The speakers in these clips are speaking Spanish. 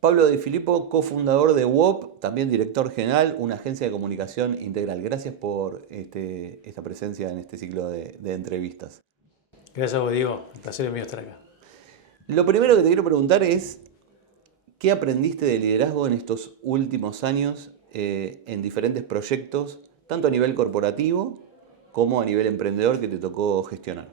Pablo Di Filippo, cofundador de WOP, también director general, una agencia de comunicación integral. Gracias por esta presencia en este ciclo de entrevistas. Gracias a vos, Diego. El placer es mío estar acá. Lo primero que te quiero preguntar es, ¿qué aprendiste de liderazgo en estos últimos años en diferentes proyectos, tanto a nivel corporativo como a nivel emprendedor que te tocó gestionar?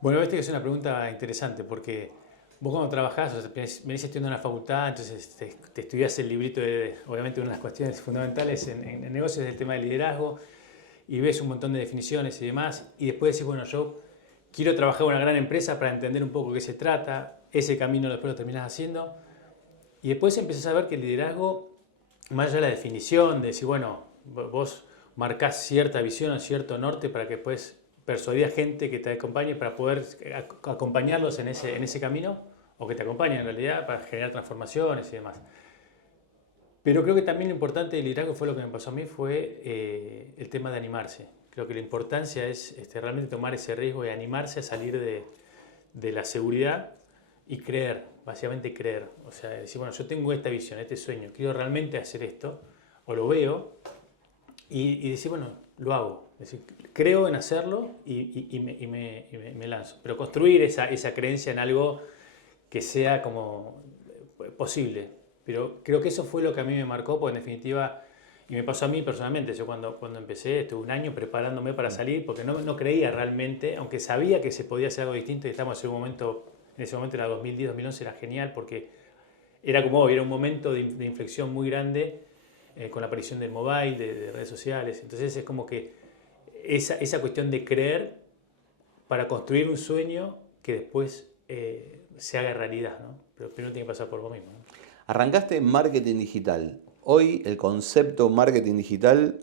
Bueno, viste que es una pregunta interesante porque vos cuando trabajás, o sea, venís estudiando en la facultad, entonces te estudiás el librito de, obviamente, una de las cuestiones fundamentales en negocios es el tema del liderazgo y ves un montón de definiciones y demás, y después decís, bueno, yo quiero trabajar en una gran empresa para entender un poco de qué se trata, ese camino después lo terminás haciendo, y después empezás a ver que el liderazgo, más allá de la definición, de decir, bueno, vos marcás cierta visión o cierto norte para que después persuadir a gente que te acompañe para poder acompañarlos en ese camino, o que te acompañen en realidad para generar transformaciones y demás. Pero creo que también lo importante del liderazgo fue lo que me pasó a mí, fue el tema de animarse. Creo que la importancia es realmente tomar ese riesgo y animarse a salir de la seguridad y creer, básicamente creer. O sea, decir, bueno, yo tengo esta visión, este sueño, quiero realmente hacer esto, o lo veo, y decir, bueno, lo hago. Es decir, creo en hacerlo y me lanzo. Pero construir esa creencia en algo que sea como posible. Pero creo que eso fue lo que a mí me marcó, porque en definitiva, y me pasó a mí personalmente, yo cuando empecé estuve un año preparándome para salir, porque no creía realmente, aunque sabía que se podía hacer algo distinto, y estamos en ese momento era 2010, 2011, era genial, porque era como hoy, era un momento de inflexión muy grande con la aparición del mobile, de redes sociales. Entonces es como que esa cuestión de creer para construir un sueño que después se haga realidad, ¿no? Pero primero tiene que pasar por vos mismo, ¿no? Arrancaste en marketing digital. Hoy el concepto marketing digital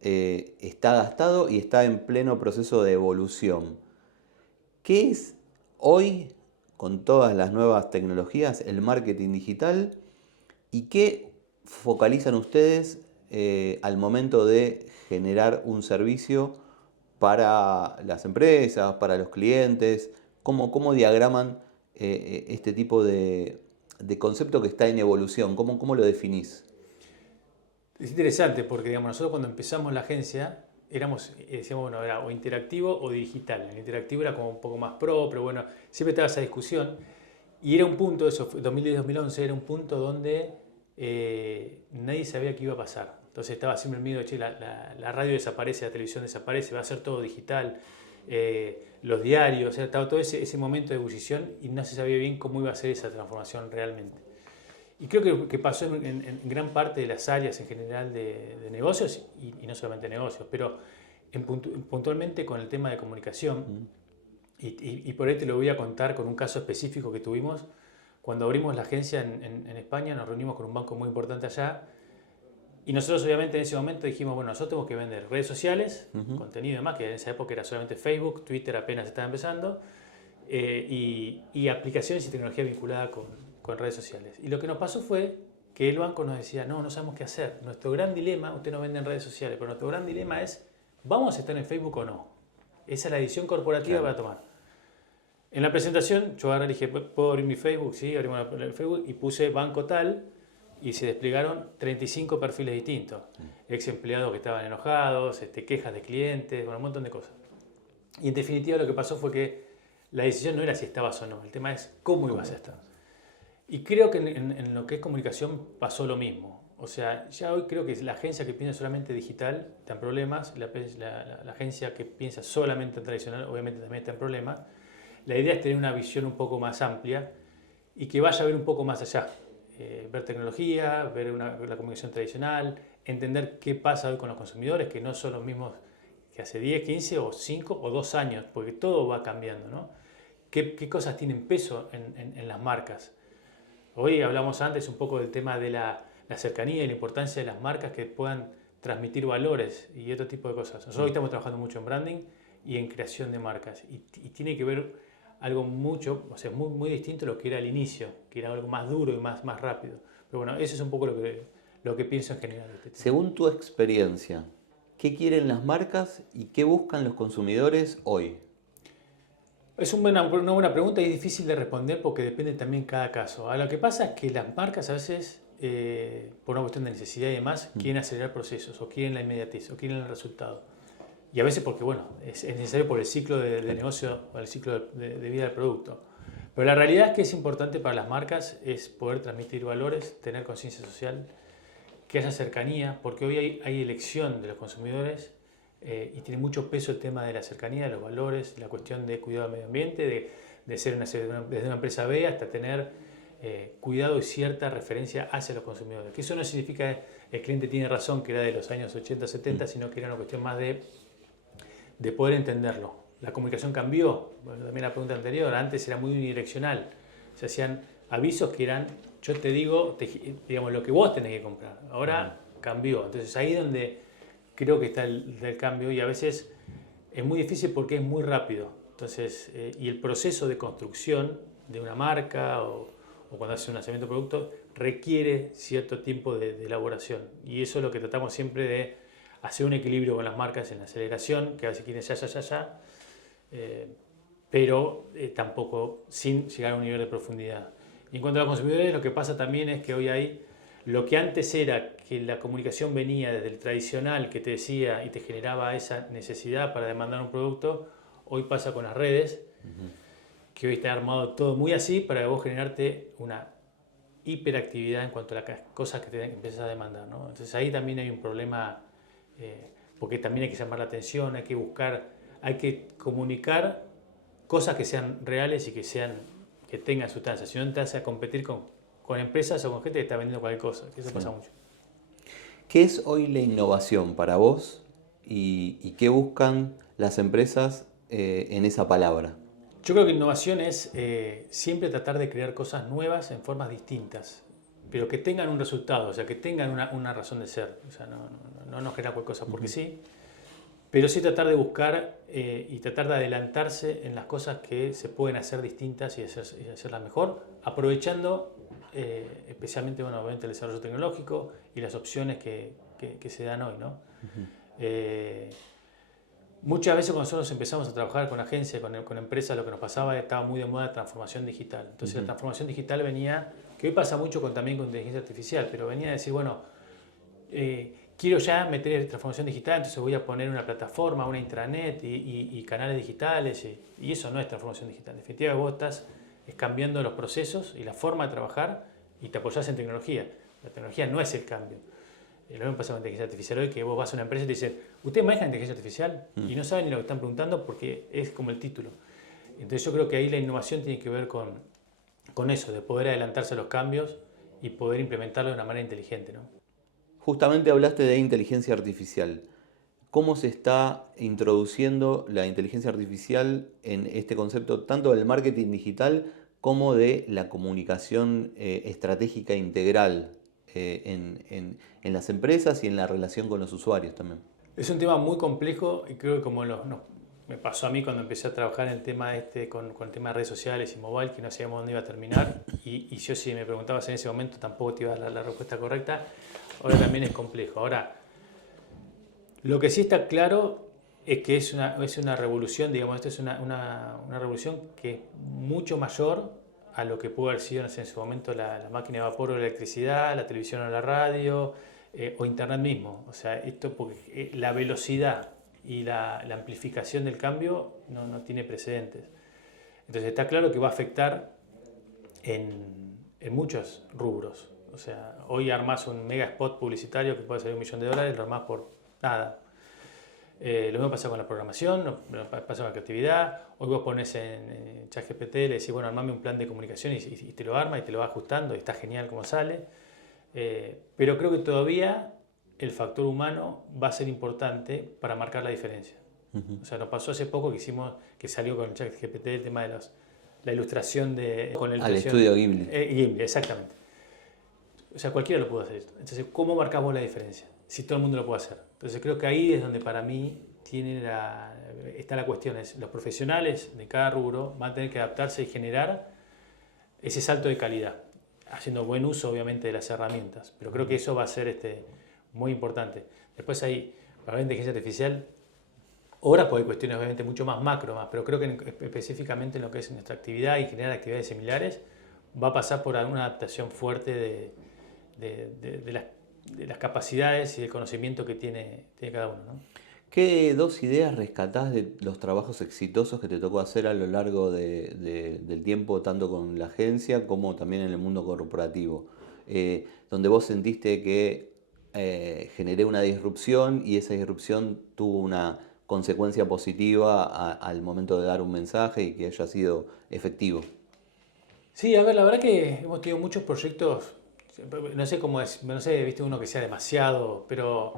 está gastado y está en pleno proceso de evolución. ¿Qué es hoy, con todas las nuevas tecnologías, el marketing digital y qué focalizan ustedes al momento de generar un servicio para las empresas, para los clientes? ¿Cómo diagraman este tipo de concepto que está en evolución? ¿Cómo lo definís? Es interesante porque, digamos, nosotros cuando empezamos la agencia éramos, decíamos, bueno, era o interactivo o digital. El interactivo era como un poco más pro, pero bueno, siempre estaba esa discusión. Y era un punto, eso, 2010-2011, era un punto donde nadie sabía qué iba a pasar. Entonces estaba siempre el miedo de, che, la radio desaparece, la televisión desaparece, va a ser todo digital, los diarios, o sea, estaba todo ese momento de ebullición y no se sabía bien cómo iba a ser esa transformación realmente. Y creo que pasó en gran parte de las áreas en general de negocios y no solamente negocios, pero puntualmente con el tema de comunicación. Y por ahí te lo voy a contar con un caso específico que tuvimos. Cuando abrimos la agencia en España, nos reunimos con un banco muy importante allá. Y nosotros obviamente en ese momento dijimos, bueno, nosotros tenemos que vender redes sociales, contenido y demás, que en esa época era solamente Facebook, Twitter apenas estaba empezando, y aplicaciones y tecnología vinculada con redes sociales. Y lo que nos pasó fue que el banco nos decía, no sabemos qué hacer. Nuestro gran dilema, usted no vende en redes sociales, pero nuestro gran dilema es, ¿vamos a estar en Facebook o no? Esa es la decisión corporativa Claro. para tomar. En la presentación yo agarré y dije, ¿puedo abrir mi Facebook? Sí, abrimos el Facebook y puse banco tal y se desplegaron 35 perfiles distintos. Ex empleados que estaban enojados, quejas de clientes, bueno, un montón de cosas. Y en definitiva lo que pasó fue que la decisión no era si estabas o no, el tema es cómo ibas a estar. Y creo que en lo que es comunicación pasó lo mismo. O sea, ya hoy creo que la agencia que piensa solamente digital está en problemas, la agencia que piensa solamente en tradicional obviamente también está en problemas. La idea es tener una visión un poco más amplia y que vaya a ver un poco más allá. Ver tecnología, ver la comunicación tradicional, entender qué pasa hoy con los consumidores, que no son los mismos que hace 10, 15 o 5 o 2 años, porque todo va cambiando, ¿no? ¿Qué cosas tienen peso en las marcas? Hoy hablamos antes un poco del tema de la cercanía y la importancia de las marcas que puedan transmitir valores y otro tipo de cosas. Nosotros hoy estamos trabajando mucho en branding y en creación de marcas y tiene que ver algo mucho, o sea, muy distinto a lo que era al inicio, que era algo más duro y más rápido. Pero bueno, eso es un poco lo que pienso en general de este tema. Según tu experiencia, ¿qué quieren las marcas y qué buscan los consumidores hoy? Es una buena pregunta y es difícil de responder porque depende también cada caso. Ahora, lo que pasa es que las marcas a veces, por una cuestión de necesidad y demás, quieren acelerar procesos o quieren la inmediatez o quieren el resultado. Y a veces porque, bueno, es necesario por el ciclo de negocio o el ciclo de vida del producto. Pero la realidad es que es importante para las marcas es poder transmitir valores, tener conciencia social, que haya cercanía, porque hoy hay elección de los consumidores y tiene mucho peso el tema de la cercanía, de los valores, la cuestión de cuidado del medio ambiente, de ser desde una empresa B hasta tener cuidado y cierta referencia hacia los consumidores. Que eso no significa que el cliente tiene razón, que era de los años 80, 70, sino que era una cuestión más de poder entenderlo. La comunicación cambió, bueno, también la pregunta anterior, antes era muy unidireccional, se hacían avisos que eran, yo te digo, digamos, lo que vos tenés que comprar, ahora cambió, entonces ahí es donde creo que está el cambio y a veces es muy difícil porque es muy rápido, entonces, y el proceso de construcción de una marca o cuando haces un lanzamiento de producto requiere cierto tiempo de elaboración y eso es lo que tratamos siempre de hacer un equilibrio con las marcas en la aceleración, que a veces quieren ya, pero tampoco sin llegar a un nivel de profundidad. Y en cuanto a los consumidores, lo que pasa también es que hoy hay lo que antes era que la comunicación venía desde el tradicional que te decía y te generaba esa necesidad para demandar un producto, hoy pasa con las redes, que hoy está armado todo muy así para vos generarte una hiperactividad en cuanto a las cosas que te empiezas a demandar, ¿no? Entonces ahí también hay un problema porque también hay que llamar la atención, hay que buscar, hay que comunicar cosas que sean reales y que tengan sustancia, si no te hace a competir con empresas o con gente que está vendiendo cualquier cosa, que eso pasa mucho. ¿Qué es hoy la innovación para vos y qué buscan las empresas en esa palabra? Yo creo que innovación es siempre tratar de crear cosas nuevas en formas distintas, pero que tengan un resultado, o sea, que tengan una razón de ser. O sea, no generar cualquier cosa porque sí, pero sí tratar de buscar y tratar de adelantarse en las cosas que se pueden hacer distintas y hacerlas mejor, aprovechando especialmente, bueno, obviamente el desarrollo tecnológico y las opciones que se dan hoy, ¿no? Muchas veces cuando nosotros empezamos a trabajar con agencias, con empresas, lo que nos pasaba estaba muy de moda la transformación digital. Entonces la transformación digital venía, que hoy pasa mucho también con inteligencia artificial, pero venía a decir, bueno, quiero ya meter transformación digital, entonces voy a poner una plataforma, una intranet y canales digitales, y eso no es transformación digital. En definitiva, vos estás cambiando los procesos y la forma de trabajar y te apoyás en tecnología. La tecnología no es el cambio. Lo mismo pasa con inteligencia artificial hoy, que vos vas a una empresa y te dicen, ¿ustedes manejan inteligencia artificial? Y no saben ni lo que están preguntando porque es como el título. Entonces yo creo que ahí la innovación tiene que ver con eso, de poder adelantarse a los cambios y poder implementarlo de una manera inteligente, ¿no? Justamente hablaste de inteligencia artificial. ¿Cómo se está introduciendo la inteligencia artificial en este concepto tanto del marketing digital como de la comunicación estratégica integral en las empresas y en la relación con los usuarios también? Es un tema muy complejo y creo que como me pasó a mí cuando empecé a trabajar en el tema con el tema de redes sociales y mobile, que no sabíamos dónde iba a terminar y yo si me preguntabas en ese momento tampoco te iba a dar la respuesta correcta, ahora también es complejo. Ahora, lo que sí está claro es que es una revolución, digamos, esto es una revolución que es mucho mayor a lo que pudo haber sido en ese momento la máquina de vapor o la electricidad, la televisión o la radio o internet mismo. O sea, esto porque la velocidad y la amplificación del cambio no tiene precedentes. Entonces está claro que va a afectar en muchos rubros. O sea, hoy armás un mega spot publicitario que puede salir $1.000.000, lo armás por nada. Lo mismo pasa con la programación, lo pasa con la creatividad. Hoy vos pones en ChatGPT, le decís, bueno, armame un plan de comunicación y te lo arma y te lo va ajustando y está genial como sale. Pero creo que todavía el factor humano va a ser importante para marcar la diferencia. O sea, nos pasó hace poco que salió con ChatGPT el tema de la ilustración con la ilustración. Al estudio Ghibli. Ghibli, exactamente. O sea, cualquiera lo puede hacer esto. Entonces, ¿cómo marcamos la diferencia? Si todo el mundo lo puede hacer. Entonces, creo que ahí es donde para mí está la cuestión. Los profesionales de cada rubro van a tener que adaptarse y generar ese salto de calidad, haciendo buen uso, obviamente, de las herramientas. Pero creo que eso va a ser muy importante. Después para la inteligencia artificial, Ahora pues hay cuestiones obviamente mucho más macro, pero creo que específicamente en lo que es nuestra actividad y generar actividades similares, va a pasar por alguna adaptación fuerte de las capacidades y del conocimiento que tiene cada uno, ¿no? ¿Qué dos ideas rescatás de los trabajos exitosos que te tocó hacer a lo largo del tiempo, tanto con la agencia como también en el mundo corporativo? Donde vos sentiste que generé una disrupción y esa disrupción tuvo una consecuencia positiva al momento de dar un mensaje y que haya sido efectivo. Sí, a ver, la verdad que hemos tenido muchos proyectos, no sé cómo es, no sé, viste uno que sea demasiado, pero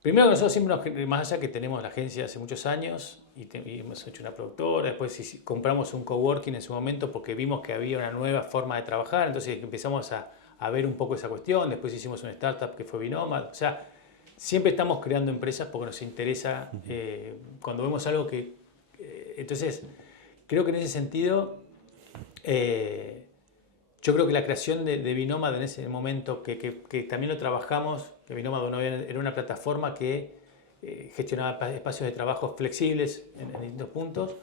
primero que nosotros siempre, más allá que tenemos la agencia hace muchos años y hemos hecho una productora, después compramos un coworking en su momento porque vimos que había una nueva forma de trabajar, entonces empezamos a ver un poco esa cuestión, después hicimos una startup que fue Binomad, o sea, siempre estamos creando empresas porque nos interesa cuando vemos algo que... entonces, creo que en ese sentido... yo creo que la creación de Binomad en ese momento, que también lo trabajamos, que Binomad era una plataforma que gestionaba espacios de trabajo flexibles en distintos puntos,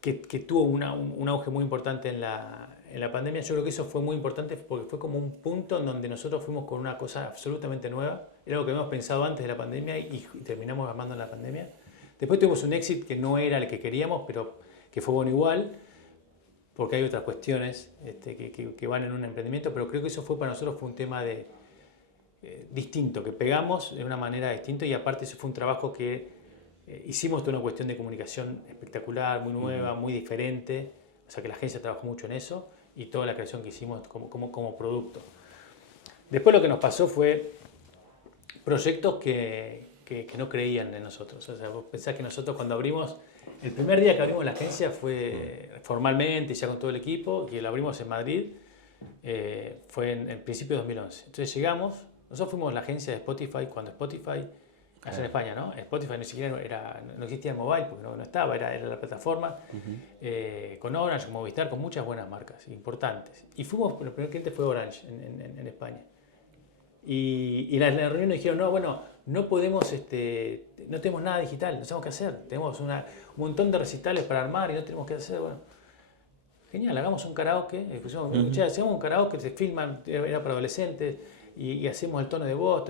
que tuvo un auge muy importante en la pandemia. Yo creo que eso fue muy importante porque fue como un punto en donde nosotros fuimos con una cosa absolutamente nueva. Era algo que habíamos pensado antes de la pandemia y terminamos armando en la pandemia. Después tuvimos un exit que no era el que queríamos, pero que fue bueno igual, porque hay otras cuestiones que van en un emprendimiento, pero creo que eso para nosotros fue un tema distinto, que pegamos de una manera distinta y aparte eso fue un trabajo que hicimos toda una cuestión de comunicación espectacular, muy nueva, muy diferente, o sea que la agencia trabajó mucho en eso y toda la creación que hicimos como producto. Después lo que nos pasó fue proyectos que no creían en nosotros, o sea, vos pensás que nosotros cuando abrimos... El primer día que abrimos la agencia fue formalmente, ya con todo el equipo, y lo abrimos en Madrid, fue en principio de 2011. Entonces llegamos, nosotros fuimos la agencia de Spotify cuando Spotify, allá en España, ¿no? Spotify ni siquiera no existía en mobile porque no estaba, era la plataforma, con Orange, con Movistar, con muchas buenas marcas importantes. Y fuimos, el primer cliente fue Orange en España. Y en la reunión nos dijeron, no, bueno, no podemos, no tenemos nada digital, no sabemos qué hacer. Tenemos un montón de recitales para armar y no tenemos qué hacer. Bueno, genial, hagamos un karaoke. Hacemos un karaoke, se filman, era para adolescentes, y hacemos el tono de voz,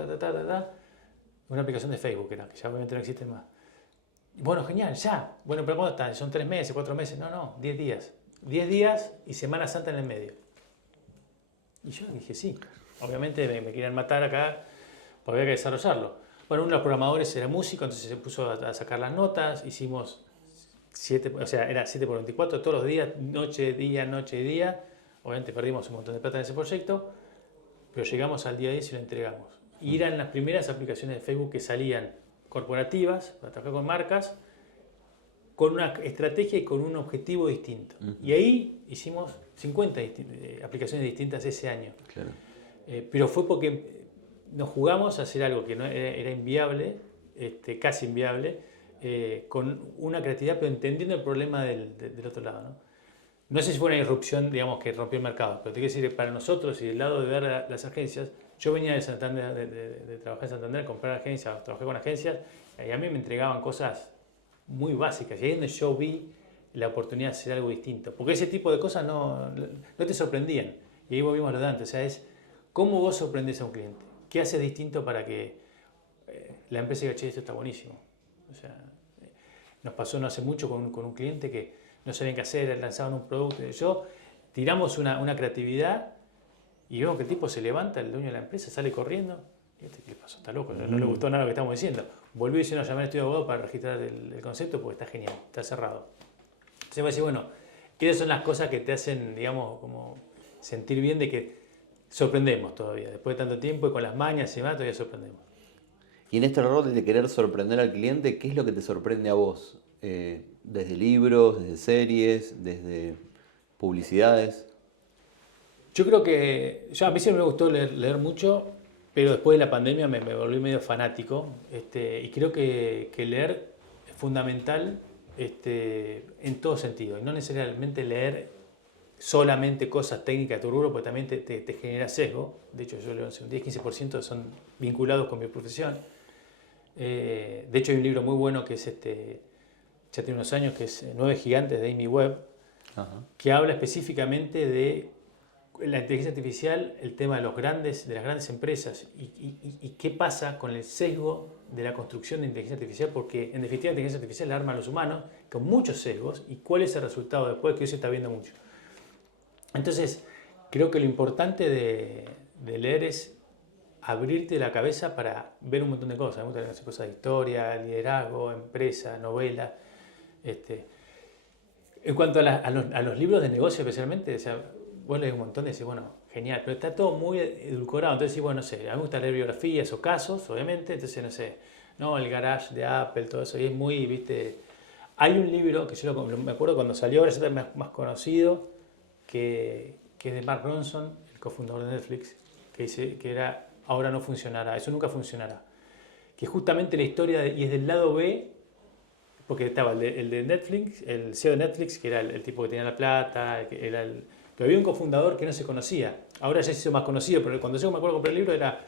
Una aplicación de Facebook era, que ya obviamente no existe más. Bueno, genial, ya. Bueno, pero ¿cuándo están? ¿Son 3 meses, 4 meses? No, 10 días. 10 días y Semana Santa en el medio. Y yo dije, sí. Obviamente me querían matar acá, porque había que desarrollarlo. Bueno, uno de los programadores era músico, entonces se puso a sacar las notas, hicimos 7, o sea, era 7 por 24 todos los días, noche, día. Obviamente perdimos un montón de plata en ese proyecto, pero llegamos al día 10 y lo entregamos. Y eran las primeras aplicaciones de Facebook que salían corporativas, para trabajar con marcas, con una estrategia y con un objetivo distinto. Y ahí hicimos 50 aplicaciones distintas ese año. Claro. Pero fue porque nos jugamos a hacer algo que no era inviable, casi inviable, con una creatividad, pero entendiendo el problema del otro lado, ¿no? No sé si fue una irrupción, digamos, que rompió el mercado, pero te quiero decir que para nosotros y del lado de ver las agencias, yo venía de Santander, de trabajar en Santander, comprar agencias, trabajé con agencias, y a mí me entregaban cosas muy básicas, y ahí es donde yo vi la oportunidad de hacer algo distinto, porque ese tipo de cosas no te sorprendían, y ahí volvimos a lo de antes, o sea, es cómo vos sorprendes a un cliente, qué haces distinto para que la empresa diga, che, esto está buenísimo. O sea, nos pasó no hace mucho con un cliente que no sabían qué hacer, lanzaban un producto. Tiramos una creatividad y vemos que el tipo se levanta, el dueño de la empresa, sale corriendo. ¿Qué le pasó? Está loco, no le gustó nada lo que estamos diciendo. Volvió y nos llamó al estudio de abogado para registrar el concepto porque está genial, está cerrado. Entonces me decir, bueno, esas son las cosas que te hacen, digamos, como sentir bien de que sorprendemos todavía. Después de tanto tiempo y con las mañas y demás, todavía sorprendemos. Y en este rol de querer sorprender al cliente, ¿qué es lo que te sorprende a vos? Desde libros, desde series, desde publicidades. Yo creo que, a mí siempre me gustó leer mucho, pero después de la pandemia me volví medio fanático, y creo que leer es fundamental en todo sentido, y no necesariamente leer solamente cosas técnicas de tu rubro, porque también te genera sesgo. De hecho, yo leo un 10-15% son vinculados con mi profesión. De hecho, hay un libro muy bueno que es ya tiene unos años, que es Nueve Gigantes de Amy Webb, Ajá. que habla específicamente de la inteligencia artificial, el tema de de las grandes empresas y qué pasa con el sesgo de la construcción de inteligencia artificial, porque en definitiva la inteligencia artificial la arma a los humanos con muchos sesgos y cuál es el resultado después, que hoy se está viendo mucho. Entonces, creo que lo importante de leer es abrirte la cabeza para ver un montón de cosas. Me gusta hacer cosas de historia, liderazgo, empresa, novela. En cuanto a los libros de negocio especialmente, o sea, vos lees un montón y decís, bueno, genial, pero está todo muy edulcorado. Entonces, bueno, no sé, a mí me gusta leer biografías o casos, obviamente, entonces, no sé, no, el garage de Apple, todo eso, y es muy, viste... Hay un libro que yo me acuerdo cuando salió, ahora ya está más conocido, que es de Mark Ronson, el cofundador de Netflix, que dice que era ahora no funcionará, eso nunca funcionará. Que justamente la historia, y es del lado B, porque estaba el de Netflix, el CEO de Netflix, que era el tipo que tenía la plata, pero había un cofundador que no se conocía. Ahora ya se hizo más conocido, pero cuando yo me acuerdo de comprar el libro era...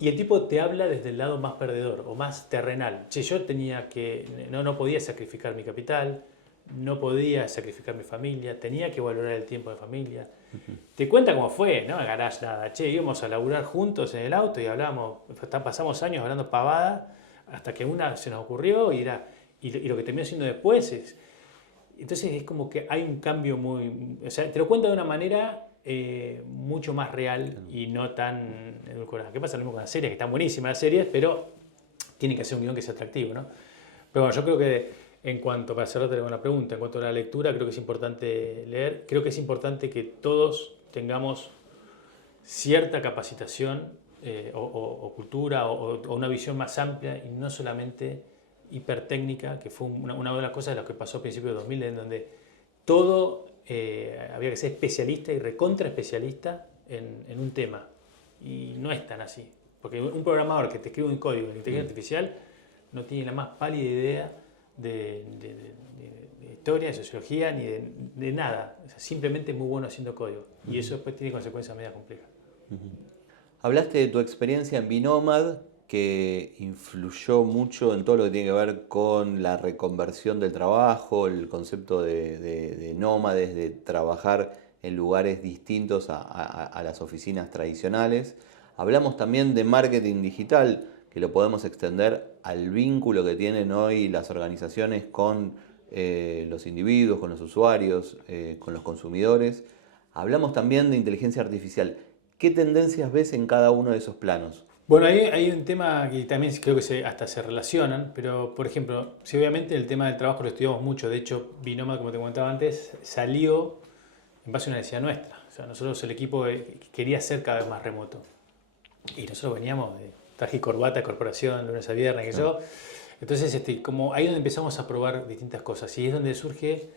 Y el tipo te habla desde el lado más perdedor o más terrenal. Che, yo tenía que... No podía sacrificar mi capital, no podía sacrificar mi familia, tenía que valorar el tiempo de familia. Te cuenta cómo fue, ¿no? El garage, nada. Che, íbamos a laburar juntos en el auto y hablábamos, pasamos años hablando pavada, hasta que una se nos ocurrió y lo que terminó siendo después es... Entonces es como que hay un cambio muy... O sea, te lo cuenta de una manera mucho más real y no tan edulcorada. ¿Qué pasa? Lo mismo con las series, que están buenísimas las series, pero tienen que hacer un guión que sea atractivo, ¿no? Pero bueno, yo creo que en cuanto, para cerrarte con una pregunta, en cuanto a la lectura, creo que es importante leer. Creo que es importante que todos tengamos cierta capacitación o cultura o una visión más amplia y no solamente hipertécnica, que fue una de las cosas de lo que pasó a principios de 2000, en donde todo había que ser especialista y recontra especialista en un tema. Y no es tan así. Porque un programador que te escribe un código de inteligencia artificial no tiene la más pálida idea de historia, de sociología, ni de nada. O sea, simplemente es muy bueno haciendo código. Y eso después tiene consecuencias medio complejas. Hablaste de tu experiencia en Binomad, que influyó mucho en todo lo que tiene que ver con la reconversión del trabajo, el concepto de nómades, de trabajar en lugares distintos a las oficinas tradicionales. Hablamos también de marketing digital, que lo podemos extender al vínculo que tienen hoy las organizaciones con los individuos, con los usuarios, con los consumidores. Hablamos también de inteligencia artificial. ¿Qué tendencias ves en cada uno de esos planos? Bueno, ahí hay un tema que también creo que hasta se relacionan, pero por ejemplo, si obviamente el tema del trabajo lo estudiamos mucho, de hecho Binoma, como te comentaba antes, salió en base a una necesidad nuestra. O sea, nosotros el equipo quería ser cada vez más remoto. Y nosotros veníamos de traje y corbata, corporación, lunes a viernes, que yo. Entonces, como ahí es donde empezamos a probar distintas cosas. Y es donde surge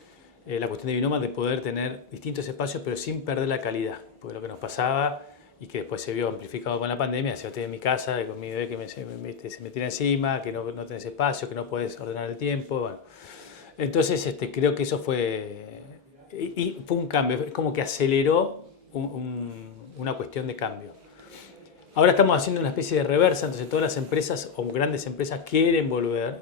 la cuestión de Binoma de poder tener distintos espacios, pero sin perder la calidad. Porque lo que nos pasaba y que después se vio amplificado con la pandemia, si yo estoy en mi casa, con mi bebé que se me tira encima, que no tenés espacio, que no puedes ordenar el tiempo. Bueno. Entonces, creo que eso fue... Y fue un cambio, es como que aceleró una cuestión de cambio. Ahora estamos haciendo una especie de reversa, entonces todas las empresas o grandes empresas quieren volver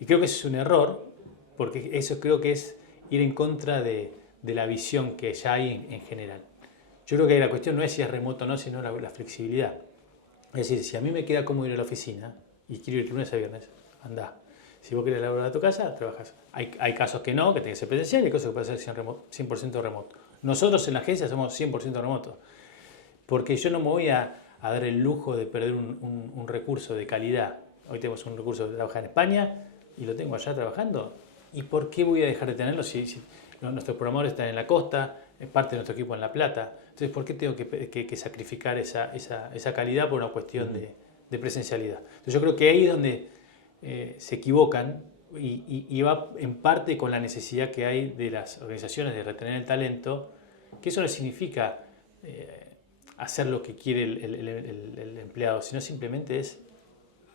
y creo que eso es un error, porque eso creo que es ir en contra de la visión que ya hay en general. Yo creo que la cuestión no es si es remoto o no, sino la flexibilidad. Es decir, si a mí me queda cómodo ir a la oficina y quiero ir lunes a viernes, anda. Si vos querés laburar a tu casa, trabajas. Hay casos que no, que tiene que ser presencial, y hay cosas que pueden ser 100% remoto. Nosotros en la agencia somos 100% remotos, porque yo no me voy a dar el lujo de perder un recurso de calidad. Hoy tenemos un recurso de trabajar en España y lo tengo allá trabajando. ¿Y por qué voy a dejar de tenerlo si nuestros programadores están en la costa, parte de nuestro equipo en La Plata? Entonces, ¿por qué tengo que sacrificar esa calidad por una cuestión de presencialidad? Entonces, yo creo que ahí es donde se equivocan y va en parte con la necesidad que hay de las organizaciones de retener el talento, que eso no significa hacer lo que quiere el empleado, sino simplemente es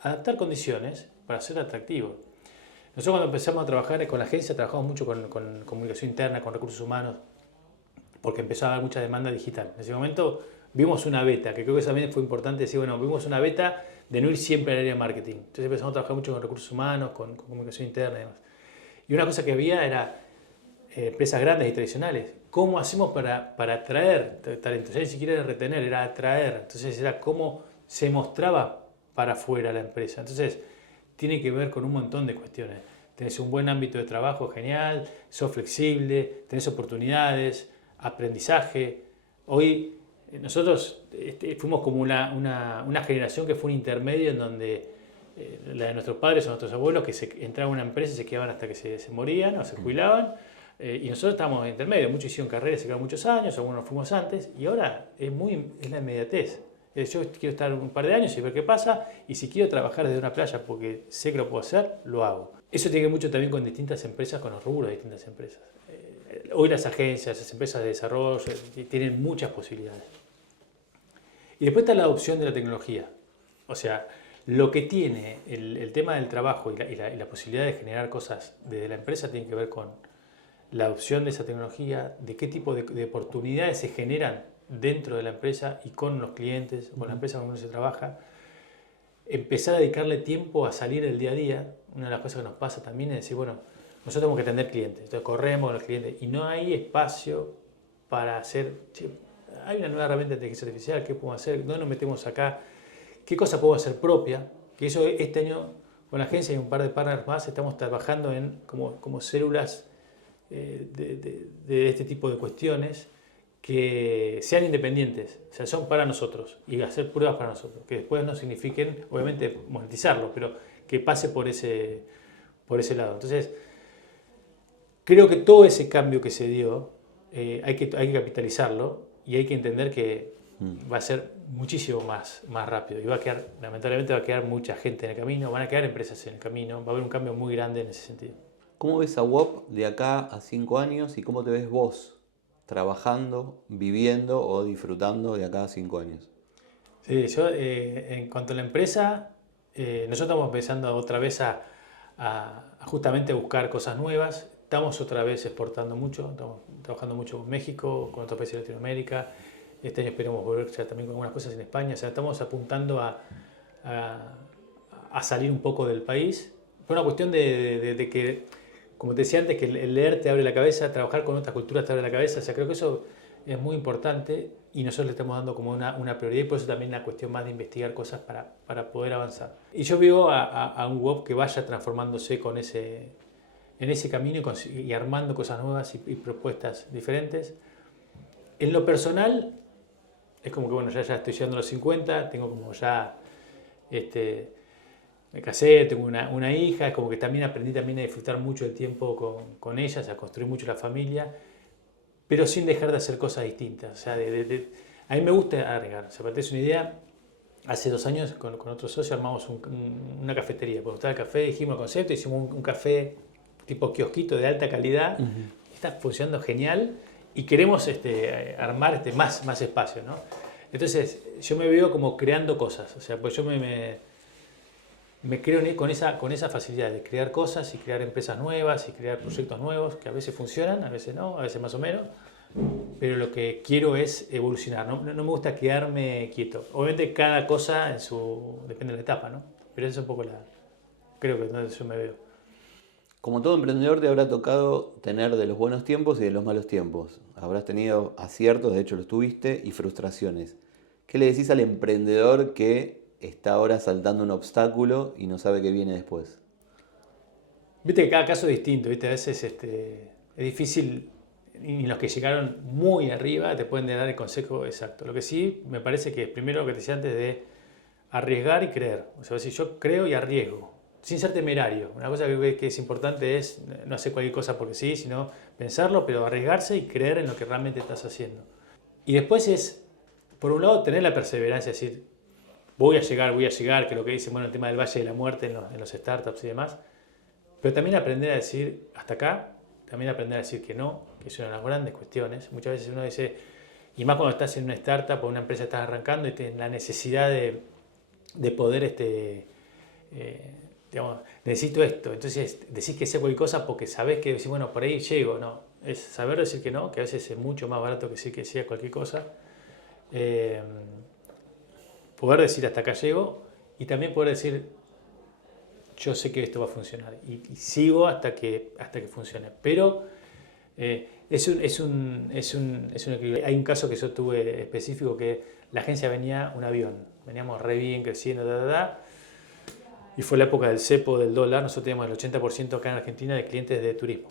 adaptar condiciones para ser atractivo. Nosotros cuando empezamos a trabajar con la agencia trabajamos mucho con comunicación interna, con recursos humanos, porque empezó a haber mucha demanda digital. En ese momento vimos una beta, que creo que también fue importante decir, bueno, vimos una beta de no ir siempre al área de marketing. Entonces empezamos a trabajar mucho con recursos humanos, con comunicación interna y demás. Y una cosa que había era empresas grandes y tradicionales. ¿Cómo hacemos para atraer talentos? Ya ni siquiera era retener, era atraer. Entonces era cómo se mostraba para afuera la empresa. Entonces tiene que ver con un montón de cuestiones. Tenés un buen ámbito de trabajo, genial, sos flexible, tenés oportunidades, aprendizaje. Hoy nosotros fuimos como una generación que fue un intermedio en donde la de nuestros padres o nuestros abuelos que entraban a una empresa y se quedaban hasta que se morían o se jubilaban. Y nosotros estábamos en intermedio, muchos hicieron carreras, se quedaron muchos años, algunos fuimos antes, y ahora es la inmediatez. Yo quiero estar un par de años y ver qué pasa, y si quiero trabajar desde una playa porque sé que lo puedo hacer, lo hago. Eso tiene que ver mucho también con distintas empresas, con los rubros de distintas empresas. Hoy las agencias, las empresas de desarrollo tienen muchas posibilidades. Y después está la adopción de la tecnología. O sea, lo que tiene el tema del trabajo y la posibilidad de generar cosas desde la empresa tiene que ver con la adopción de esa tecnología, de qué tipo de oportunidades se generan dentro de la empresa y con los clientes, con la empresa con la que uno se trabaja. Empezar a dedicarle tiempo a salir el día a día. Una de las cosas que nos pasa también es decir, bueno, nosotros tenemos que atender clientes, entonces corremos con los clientes y no hay espacio para hacer, che, hay una nueva herramienta de inteligencia artificial, ¿qué podemos hacer? ¿Dónde nos metemos acá? ¿Qué cosa puedo hacer propia? Que eso este año con la agencia y un par de partners más estamos trabajando en como células de este tipo de cuestiones que sean independientes, o sea, son para nosotros y hacer pruebas para nosotros, que después no signifiquen, obviamente, monetizarlo, pero que pase por ese lado. Entonces, creo que todo ese cambio que se dio hay que capitalizarlo y hay que entender que va a ser muchísimo más rápido y lamentablemente va a quedar mucha gente en el camino, van a quedar empresas en el camino, va a haber un cambio muy grande en ese sentido. ¿Cómo ves a WOP de acá a 5 años y cómo te ves vos trabajando, viviendo o disfrutando de acá a 5 años? Sí, yo en cuanto a la empresa, nosotros estamos empezando otra vez a justamente buscar cosas nuevas. Estamos otra vez exportando mucho, estamos trabajando mucho con México, con otros países de Latinoamérica. Este año esperamos volver ya también con algunas cosas en España. O sea, estamos apuntando a salir un poco del país. Fue una cuestión de que, como te decía antes, que el leer te abre la cabeza, trabajar con otras culturas te abre la cabeza. O sea, creo que eso es muy importante y nosotros le estamos dando como una prioridad y por eso también una cuestión más de investigar cosas para poder avanzar. Y yo veo a un WOP que vaya transformándose en ese camino y armando cosas nuevas y propuestas diferentes. En lo personal, es como que bueno, ya estoy llegando a los 50, tengo como ya, me casé, tengo una hija, es como que también aprendí también a disfrutar mucho el tiempo con ellas, a construir mucho la familia, pero sin dejar de hacer cosas distintas. O sea, a mí me gusta arriesgar. O sea, para tener una idea, hace 2 años con otro socio armamos una cafetería. Porque gustaba el café, dijimos el concepto, hicimos un café tipo kiosquito de alta calidad. Está funcionando genial y queremos armar más espacio, ¿no? Entonces, yo me veo como creando cosas. O sea, pues yo me creo con esa facilidad de crear cosas y crear empresas nuevas y crear proyectos nuevos que a veces funcionan, a veces no, a veces más o menos. Pero lo que quiero es evolucionar, no me gusta quedarme quieto. Obviamente cada cosa depende de la etapa, ¿no? Pero eso es un poco creo que es donde yo me veo. Como todo emprendedor te habrá tocado tener de los buenos tiempos y de los malos tiempos. Habrás tenido aciertos, de hecho los tuviste, y frustraciones. ¿Qué le decís al emprendedor que está ahora saltando un obstáculo y no sabe qué viene después? Viste que cada caso es distinto, ¿viste? A veces es difícil y los que llegaron muy arriba te pueden dar el consejo exacto. Lo que sí me parece que es primero lo que te decía antes de arriesgar y creer. O sea, si yo creo y arriesgo, sin ser temerario. Una cosa que es importante es no hacer cualquier cosa porque sí, sino pensarlo, pero arriesgarse y creer en lo que realmente estás haciendo. Y después es, por un lado, tener la perseverancia, es decir, voy a llegar, que es lo que dicen, bueno, el tema del Valle de la Muerte en los startups y demás. Pero también aprender a decir hasta acá, también aprender a decir que no, que es una de las grandes cuestiones. Muchas veces uno dice, y más cuando estás en una startup o una empresa estás arrancando y tienes la necesidad de poder, digamos, necesito esto. Entonces decís que sea cualquier cosa porque sabés que decís, bueno, por ahí llego. No, es saber decir que no, que a veces es mucho más barato que decir que sea cualquier cosa. Poder decir hasta acá llego y también poder decir, yo sé que esto va a funcionar y sigo hasta que funcione. Pero es un equilibrio. Hay un caso que yo tuve específico que la agencia venía un avión, veníamos re bien, creciendo, y fue la época del cepo del dólar. Nosotros teníamos el 80% acá en Argentina de clientes de turismo.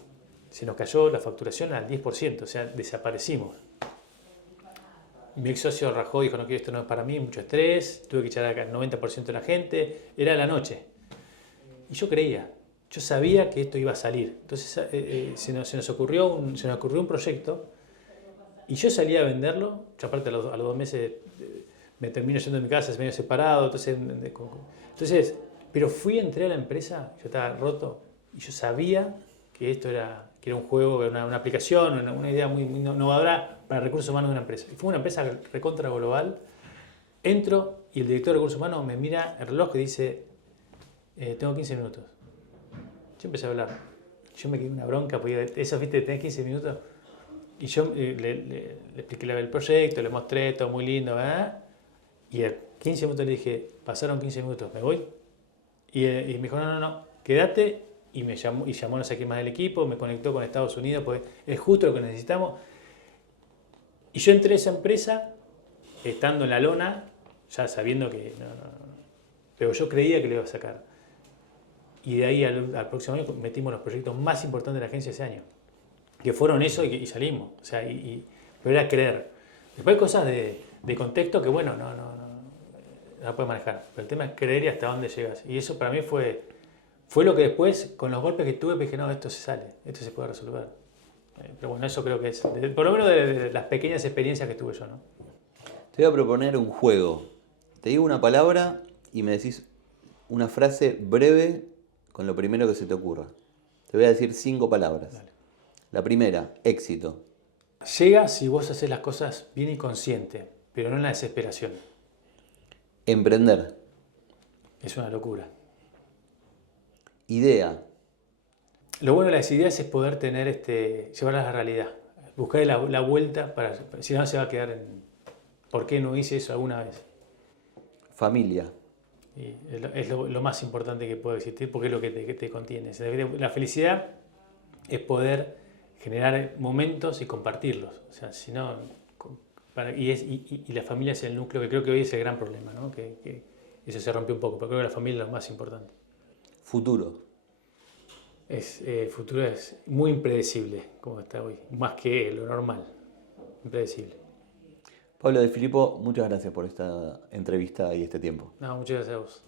Se nos cayó la facturación al 10%, o sea, desaparecimos. Mi ex socio rajó y dijo, no quiero, esto no es para mí, mucho estrés, tuve que echar acá el 90% de la gente, era la noche. Y yo creía, yo sabía que esto iba a salir. Entonces se nos ocurrió un proyecto y yo salí a venderlo. Yo aparte a los 2 meses me termino yendo de mi casa, es medio separado, entonces, pero entré a la empresa, yo estaba roto y yo sabía que esto era un juego, una aplicación, una idea muy innovadora para recursos humanos de una empresa. Y fue una empresa recontra global. Entro y el director de recursos humanos me mira el reloj y dice, tengo 15 minutos. Yo empecé a hablar. Yo me quedé una bronca, porque eso, viste, tenés 15 minutos. Y yo le expliqué el proyecto, le mostré, todo muy lindo, ¿verdad? Y a 15 minutos le dije, pasaron 15 minutos, ¿me voy? Y me dijo, no, quédate. Y me llamó, no sé quién más del equipo, me conectó con Estados Unidos, pues es justo lo que necesitamos. Y yo entré a esa empresa, estando en la lona, ya sabiendo que pero yo creía que lo iba a sacar. Y de ahí al próximo año metimos los proyectos más importantes de la agencia ese año, que fueron eso y salimos. O sea, pero era creer. Después hay cosas de contexto que, bueno, no puedes manejar. Pero el tema es creer y hasta dónde llegas. Y eso para mí fue lo que después, con los golpes que tuve, dije, no, esto se sale, esto se puede resolver. Pero bueno, eso creo que es, por lo menos de las pequeñas experiencias que tuve yo, ¿no? Te voy a proponer un juego. Te digo una palabra y me decís una frase breve con lo primero que se te ocurra. Te voy a decir 5 palabras. Dale. La primera, éxito. Llega si vos haces las cosas bien y consciente, pero no en la desesperación. Emprender. Es una locura. Idea. Lo bueno de las ideas es poder llevarlas a la realidad. Buscar la vuelta, si no se va a quedar en ¿por qué no hice eso alguna vez? Familia. Y es lo más importante que puede existir porque es lo que te contiene. La felicidad es poder generar momentos y compartirlos. O sea, si no, y la familia es el núcleo, que creo que hoy es el gran problema, ¿no? Que eso se rompió un poco, pero creo que la familia es lo más importante. Futuro. Futuro es muy impredecible, como está hoy, más que lo normal, impredecible. Pablo De Filippo, muchas gracias por esta entrevista y este tiempo. No, muchas gracias a vos.